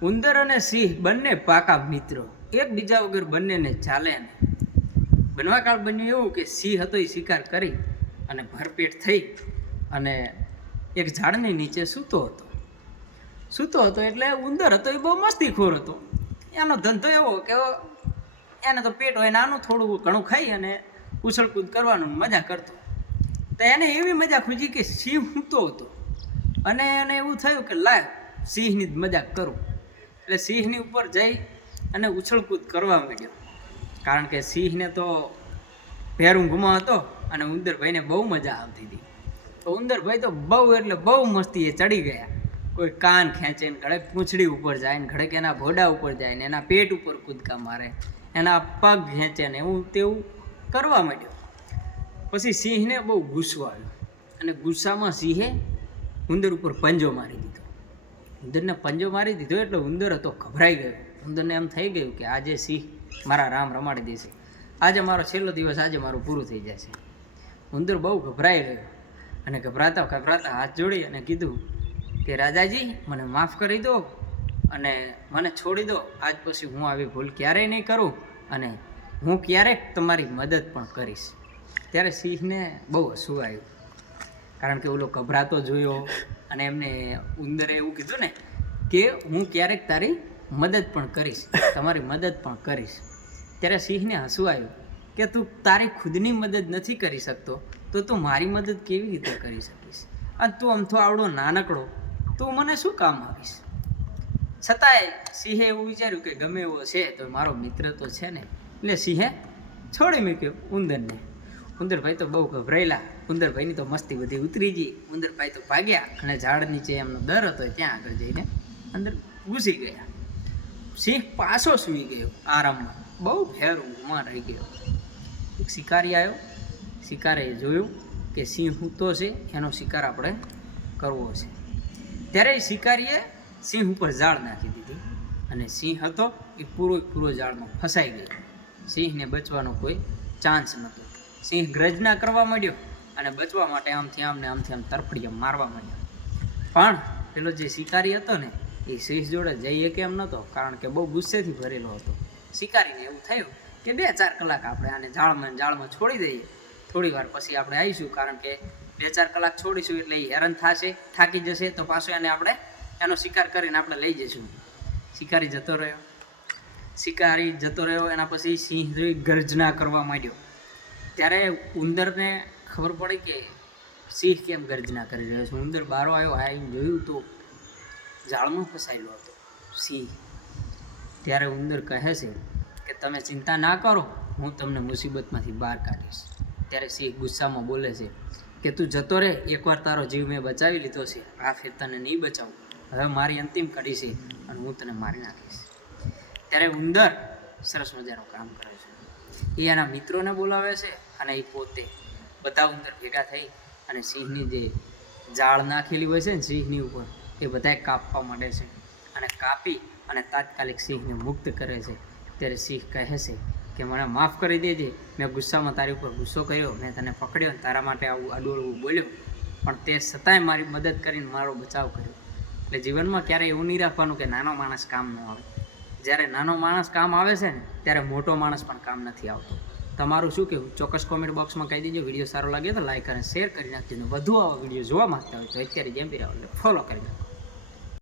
ઉંદર અને સિંહ બંને પાકા મિત્રો, એકબીજા વગર બંનેને ચાલે ને. બનવાકાળ બન્યું એવું કે સિંહ હતો એ શિકાર કરી અને ભરપેટ થઈ અને એક ઝાડની નીચે સૂતો હતો. એટલે ઉંદર હતો એ બહુ મસ્તીખોર હતો. એનો ધંધો એવો કે એને તો પેટ હોય નાનું, થોડું ઘણું ખાઈ અને ઉછળકૂદ કરવાનું મજા કરતો. તો એને એવી મજા ખૂજી કે સિંહ સૂતો હતો અને એને એવું થયું કે લાય સિંહની જ મજાક કરું. એટલે સિંહની ઉપર જઈ અને ઉછળકૂદ કરવા માંડ્યો. કારણ કે સિંહને તો ભેરું ઘુમા હતો અને ઉંદરભાઈને બહુ મજા આવતી હતી. તો ઉંદરભાઈ તો બહુ એટલે બહુ મસ્તીએ ચડી ગયા. કોઈ કાન ખેંચે ને ઘડેક પૂંછડી ઉપર જાય ને ઘડેક એના ભોડા ઉપર જાય ને એના પેટ ઉપર કૂદકા મારે, એના પગ ખેંચે ને એવું તેવું કરવા માંડ્યો. પછી સિંહને બહુ ગુસ્સો આવ્યો અને ગુસ્સામાં સિંહે ઉંદર ઉપર પંજો મારી દીધો. ઉંદરને પંજો મારી દીધો એટલે ઉંદર હતો ગભરાઈ ગયો. ઉંદરને એમ થઈ ગયું કે આજે સિંહ મારા રામ રમાડી દેશે, આજે મારો છેલ્લો દિવસ, આજે મારું પૂરું થઈ જશે. ઉંદર બહુ ગભરાઈ ગયો અને ગભરાતા હાથ જોડી અને કીધું કે રાજાજી, મને માફ કરી દો અને મને છોડી દો. આજ પછી હું આવી ભૂલ ક્યારેય નહીં કરું અને હું ક્યારેક તમારી મદદ પણ કરીશ. ત્યારે સિંહને બહુ હસવું આવ્યું, કારણ કે ઓલો ગભરાતો જોયો અને એમને ઉંદરે એવું કીધું ને કે હું ક્યારેક તારી મદદ પણ કરીશ, તમારી મદદ પણ કરીશ. ત્યારે સિંહને હસવું આવ્યું કે તું તારી ખુદની મદદ નથી કરી શકતો તો તું મારી મદદ કેવી રીતે કરી શકીશ? અને તું આમ તો આવડો નાનકડો, તું મને શું કામ આવીશ? છતાંય સિંહે એવું વિચાર્યું કે ગમે એવો છે તો મારો મિત્ર તો છે ને. એટલે સિંહે છોડી મૂક્યો ઉંદરને. ઉંદરભાઈ તો બહુ ગભરાયેલા. ઉંદરભાઈની તો મસ્તી બધી ઉતરી ગઈ. ઉંદરભાઈ તો ભાગ્યા અને ઝાડ નીચે એમનો દર હતો ત્યાં આગળ જઈને અંદર ઘૂસી ગયા. સિંહ પાછો સૂઈ ગયો આરામમાં, બહુ ભેર ઊંઘમાં રહી ગયો. એક શિકારી આવ્યો. શિકારે જોયું કે સિંહ સૂતો છે, એનો શિકાર આપણે કરવો છે. ત્યારે શિકારીએ સિંહ ઉપર જાળ નાખી દીધી અને સિંહ હતો એ પૂરો જાળમાં ફસાઈ ગયો. સિંહને બચવાનો કોઈ ચાન્સ નહોતો. સિંહ ગર્જના કરવા માંડ્યો અને બચવા માટે આમથી આમ તરફડીએ મારવા માંડ્યો. પણ પેલો જે શિકારી હતો ને એ સિંહ જોડે જઈએ કેમ નહોતો, કારણ કે બહુ ગુસ્સેથી ભરેલો હતો. શિકારીને એવું થયું કે 2-4 કલાક આપણે આને જાળમાં છોડી દઈએ, થોડી વાર પછી આપણે આવીશું, કારણ કે 2-4 કલાક છોડીશું એટલે એ હેરાન થશે, થાકી જશે, તો પાછો એને આપણે એનો શિકાર કરીને આપણે લઈ જઈશું. શિકારી જતો રહ્યો. એના પછી સિંહ ગર્જના કરવા માંડ્યો. ત્યારે ઉંદરને ખબર પડી કે સિંહ કેમ ગર્જના કરી રહ્યો છે. ઉંદર બારો આવ્યો, આવીને જોયું તો જાળમાં ફસાયેલો હતો સિંહ. ત્યારે ઉંદર કહે છે કે તમે ચિંતા ના કરો, હું તમને મુસીબતમાંથી બહાર કાઢીશ. ત્યારે સિંહ ગુસ્સામાં બોલે છે કે તું જતો રહે, એકવાર તારો જીવ મેં બચાવી લીધો છે, આ ફેર તને નહીં બચાવું. હવે મારી અંતિમ કડી છે અને હું તને મારી નાખીશ. ત્યારે ઉંદર સરસ મજાનું કામ કરે છે. એ એના મિત્રોને બોલાવે છે અને એ પોતે બધા ઉંદર ભેગા થઈ અને સિંહની જે જાળ નાખેલી હોય છે ને સિંહની ઉપર, એ બધાએ કાપવા માંડે છે અને કાપી અને તાત્કાલિક સિંહને મુક્ત કરે છે. ત્યારે સિંહ કહે છે કે મને માફ કરી દેજે, મેં ગુસ્સામાં તારી ઉપર ગુસ્સો કર્યો, મેં તને પકડ્યો અને તારા માટે આવું અડોળવું બોલ્યો, પણ તે છતાંય મારી મદદ કરીને મારો બચાવ કર્યો. એટલે જીવનમાં ક્યારેય એવું નહીં રાખવાનું કે નાનો માણસ કામ ન આવે. જ્યારે નાનો માણસ કામ આવે છે ને ત્યારે મોટો માણસ પણ કામ નથી આવતો. તમારું શું કહેવું? ચોક્કસ કોમેન્ટ બોક્સમાં કહી દેજો. વિડીયો સારો લાગે તો લાઈક અને શેર કરી નાખજો. વધુ આવા વિડીયો જોવા માંગતા હોય તો અત્યારે જેમ બી ફોલો કરી નાખો.